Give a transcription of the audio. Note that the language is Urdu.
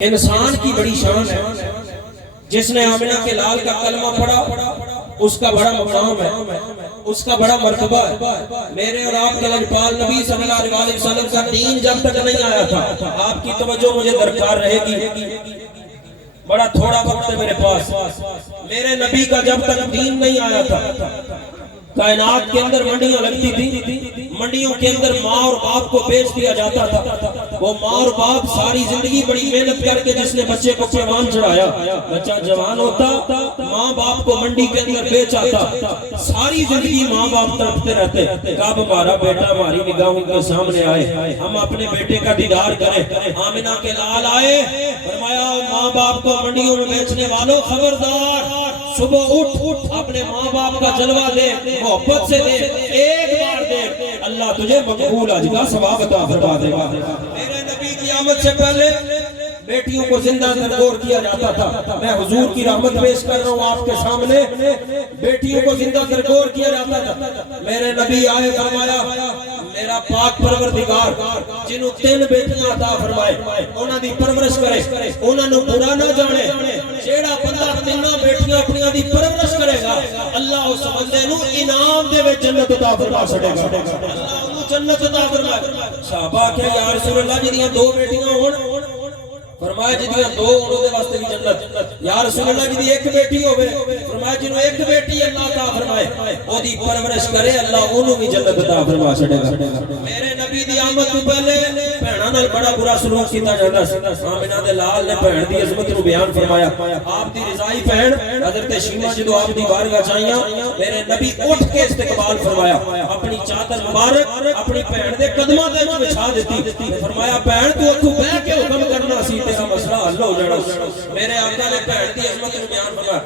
انسان کی بڑی شان ہے، جس نے آمنہ کے لال کا کلمہ پڑھا اس کا بڑا مقام ہے، اس کا بڑا مرتبہ ہے۔ میرے اور آپ کے لجپال نبی صلی اللہ علیہ وسلم کا دین جب تک نہیں آیا تھا، آپ کی توجہ مجھے درکار رہے گی، بڑا تھوڑا وقت ہے میرے پاس۔ میرے نبی کا جب تک دین نہیں آیا تھا، کائنات کے اندر منڈیاں لگتی تھی، منڈیوں کے اندر ماں اور باپ کو بیچ دیا جاتا تھا۔ وہ ماں اور باپ ساری زندگی بڑی محنت کر کے جس نے بچے کو قربان چڑھایا، بچہ جوان ہوتا، ماں باپ کو منڈی کے اندر بیچ آتا، ساری زندگی ماں باپ تڑپتے رہتے، کب ہمارا بیٹا ہماری نگاہوں کے سامنے آئے، ہم اپنے بیٹے کا دیدار کریں۔ آمنہ کے لال آئے، فرمایا ماں باپ کو منڈیوں میں بیچنے والوں خبردار، صبح اٹھ اپنے ماں باپ کا جلوہ دے، محبت سے دے، ایک بار دے، اللہ تجھے مقبول اجر کا ثواب عطا فرما دے گا۔ میرے نبی کی آمد سے پہلے بیٹیوں کو زندہ درگور کیا جاتا تھا۔ میں حضور کی رحمت پیش کر رہا ہوں آپ کے سامنے، بیٹیوں کو زندہ درگور کیا جاتا تھا۔ میرے نبی آئے، فرمایا میرا پاک پروردگار جنہوں 3 بیٹیاں عطا فرمائے، انہاں دی پرورش کرے، انہاں نو برا نہ جانے۔ جیڑا بندہ 3 بیٹیاں اپنیاں دی پرورش کرے گا، اللہ اس بندے نو انعام دے وچ جنت عطا فرما چھڑے گا، اللہ انہوں جنت عطا فرمائے۔ صحابہ کہ یا رسول اللہ جدیاں 2 بیٹیاں ہون، فرمایا جدیاں 2 انہوں دے واسطے بھی جنت۔ یا رسول اللہ جدی 1 بیٹی ہوئے، فرمایا جنہوں 1 بیٹی اللہ عطا فرمائے، او دی پرورش کرے، اللہ انہوں بھی جنت عطا فرما چھڑے گا۔ میرے نبی دی آمد تو پہلے بہناں نال بڑا برا سلوک کیتا جاندا سی۔ آمنہ دے لال نے بہن دی عظمت نو بیان فرمایا۔ آپ دی رضائی بہن حضرت شیمہ جدو آپ دی بارگاہ چاہیاں، میرے نبی اٹھ کے استقبال فرمایا، اپنی چادر مبارک اپنی بہن دے قدماں تے بچھا دیتی، فرمایا بہن تو اتھوں بیٹھ کے حکم کرنا سی، تیرا مسئلہ حل ہو جانا۔ میرے آقا نے بہن دی عظمت نو بیان فرمایا۔